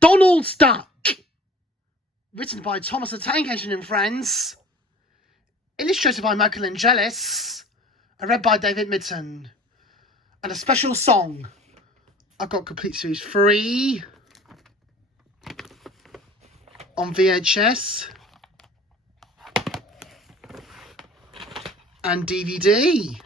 Donald's Duck. Written by Thomas the Tank Engine and Friends. Illustrated by Michelangelis. And read by David Midson. And a special song. I've got complete series free on VHS and DVD.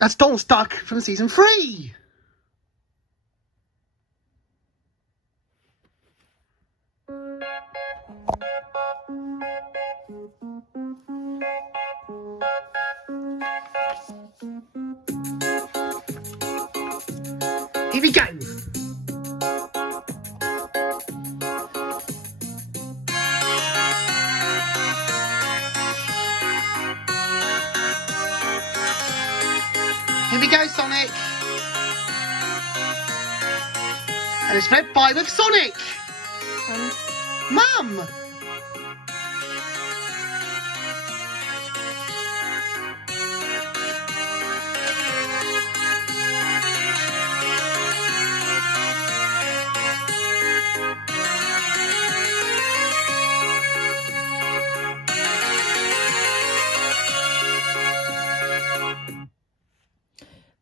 That's Donald's Duck from season 3. Here we go. Here we go, Sonic. And it's read by with Sonic. And Mum.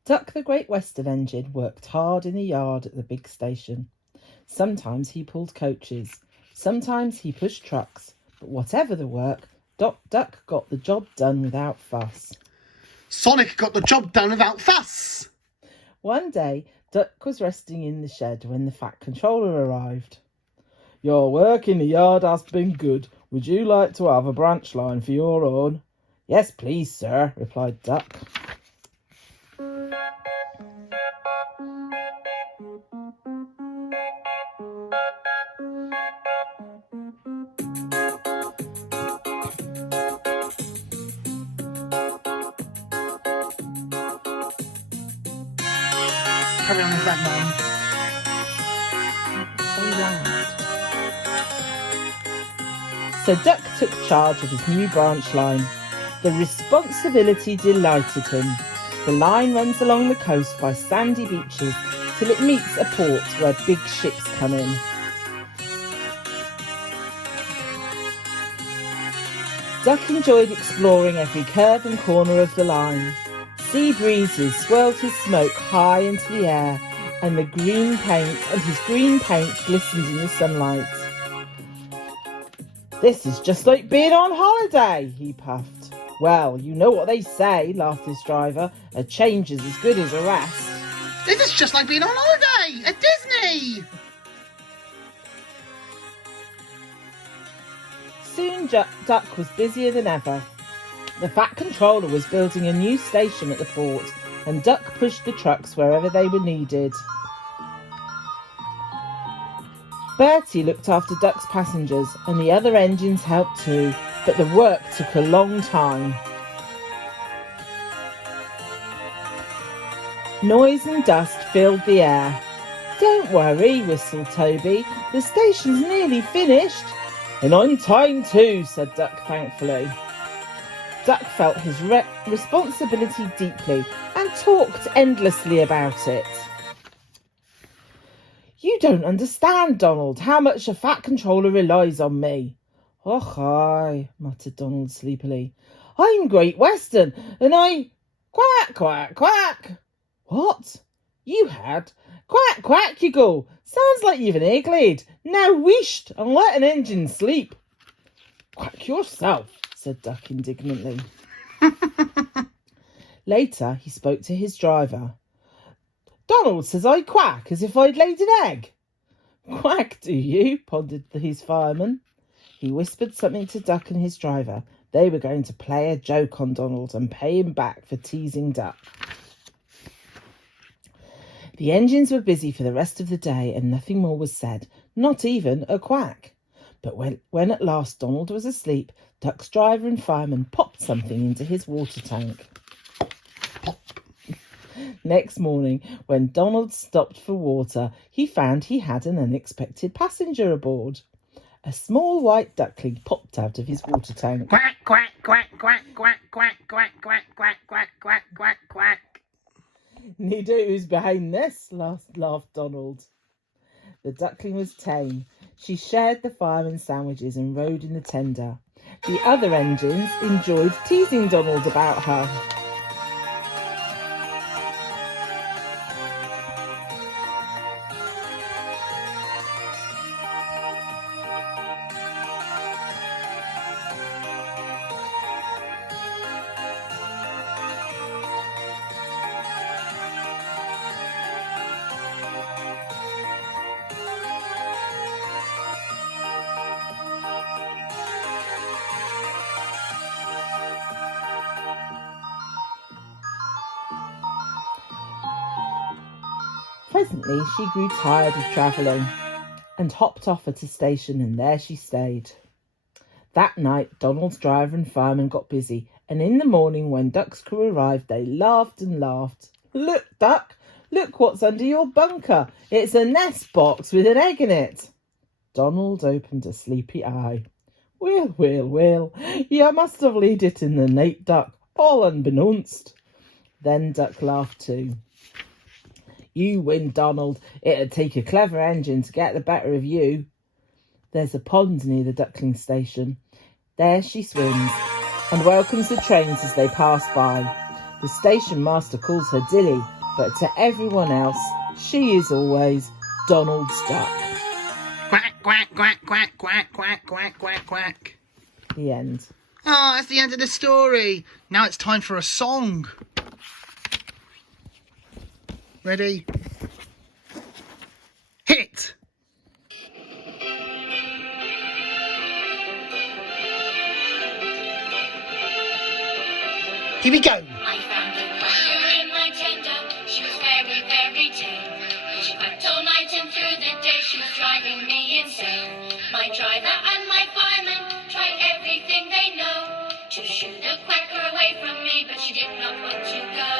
Duck the Great Western Engine worked hard in the yard at the big station. Sometimes he pulled coaches, sometimes he pushed trucks, but whatever the work, Duck got the job done without fuss. Sonic got the job done without fuss. One day, Duck was resting in the shed when the Fat Controller arrived. "Your work in the yard has been good. Would you like to have a branch line for your own?" "Yes, please, sir," replied Duck. Carry on with that, Mum. So Duck took charge of his new branch line. The responsibility delighted him. The line runs along the coast by sandy beaches till it meets a port where big ships come in. Duck enjoyed exploring every curve and corner of the line. Sea breezes swirled his smoke high into the air, and his green paint glistened in the sunlight. "This is just like being on holiday," he puffed. "Well, you know what they say," laughed his driver. "A change is as good as a rest." This is just like being on holiday at Disney. Soon Duck was busier than ever. The Fat Controller was building a new station at the port, and Duck pushed the trucks wherever they were needed. Bertie looked after Duck's passengers, and the other engines helped too, but the work took a long time. Noise and dust filled the air. "Don't worry," whistled Toby. "The station's nearly finished." "And on time too," said Duck thankfully. Duck felt his responsibility deeply and talked endlessly about it. "You don't understand, Donald, how much a Fat Controller relies on me." "Och, aye," muttered Donald sleepily. "I'm Great Western, and I—" "Quack, quack, quack!" "What? You had? Quack, quack, you go. Sounds like you've an egg-laid. Now wheesht and let an engine sleep." "Quack yourself," said Duck indignantly. Later, he spoke to his driver. "Donald says I quack as if I'd laid an egg." "Quack, do you?" pondered his fireman. He whispered something to Duck and his driver. They were going to play a joke on Donald and pay him back for teasing Duck. The engines were busy for the rest of the day and nothing more was said, not even a quack. But when at last Donald was asleep, Duck's driver and fireman popped something into his water tank. Pop. Next morning, when Donald stopped for water, he found he had an unexpected passenger aboard. A small white duckling popped popped out of his water tank. Quack, quack, quack, quack, quack, quack, quack, quack, quack, quack, quack, quack, quack. Neither who's behind this, laughed Donald. The duckling was tame. She shared the fireman's sandwiches and rode in the tender. The other engines enjoyed teasing Donald about her. Presently she grew tired of travelling and hopped off at a station, and there she stayed. That night Donald's driver and fireman got busy, and in the morning when Duck's crew arrived they laughed and laughed. "Look, Duck, look what's under your bunker. It's a nest box with an egg in it." Donald opened a sleepy eye. Well, you must have laid it in the night, Duck, all unbeknownst." Then Duck laughed too. "You win, Donald. It'd take a clever engine to get the better of you." There's a pond near the duckling station. There she swims and welcomes the trains as they pass by. The station master calls her Dilly, but to everyone else, she is always Donald's duck. Quack, quack, quack, quack, quack, quack, quack, quack, quack. The end. Oh, that's the end of the story. Now it's time for a song. Ready? Hit it! Here we go. I found a quacker in my tender. She was very, very tame. She quacked all night and through the day. She was driving me insane. My driver and my fireman tried everything they know to shoo the quacker away from me, but she did not want to go.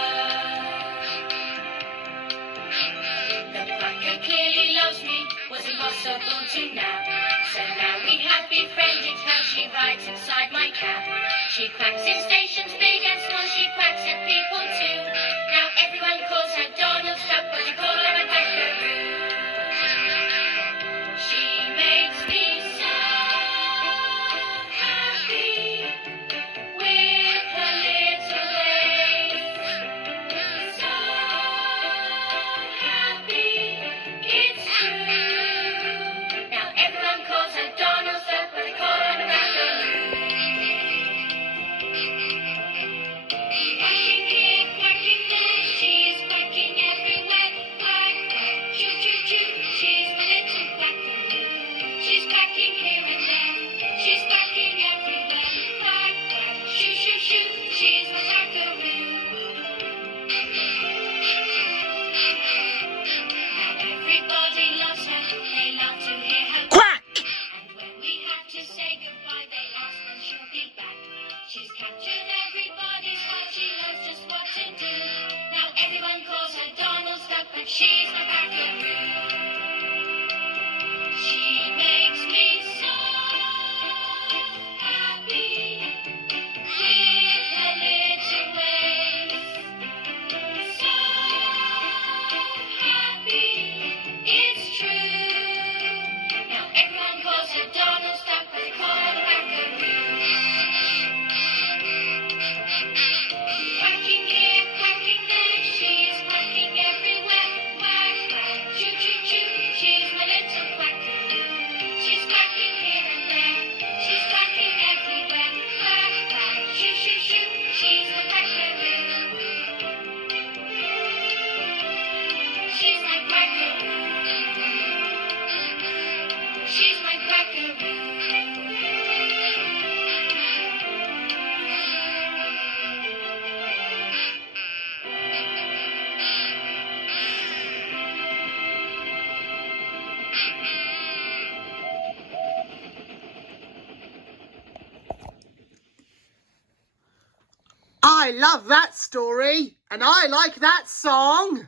The quacker clearly loves me, was impossible to know. So now we have befriended her, she rides inside my cab. She quacks in stations big and small, she quacks at people too. Now everyone calls her Donald Duck, but you call her a quackaroo. She makes me so happy with her little ways. So happy, it's true. Now everyone calls her Donald Duck, but they call her a quackaroo. Quacking here, quacking there, she's quacking everywhere. Quack, quack, choo, choo, choo, she's my little quackaroo. She's quacking here and there, she's quacking everywhere. Quack, quack, shoo, shoo, shoo, she's my quackaroo. Now everybody loves her, they love to hear her Quack! and when we have to say goodbye, they ask when she'll be back. She's captured everybody's heart, she knows just what to do. Now everyone calls her Donald Duck, but she's my quackaroo. She makes me so happy with her little ways. So happy, it's true. Now everyone calls her Donald Duck, but they call her a quackaroo. Quacking here, quacking there, she's quacking everywhere. Quack, quack, choo, choo, choo, she's my little quackaroo. She's quacking here and there, she's quacking everywhere. Quack, quack, shoo, shoo, shoo, she's my quackaroo. She's my quackaroo. She's my quackaroo. I love that story, and I like that song.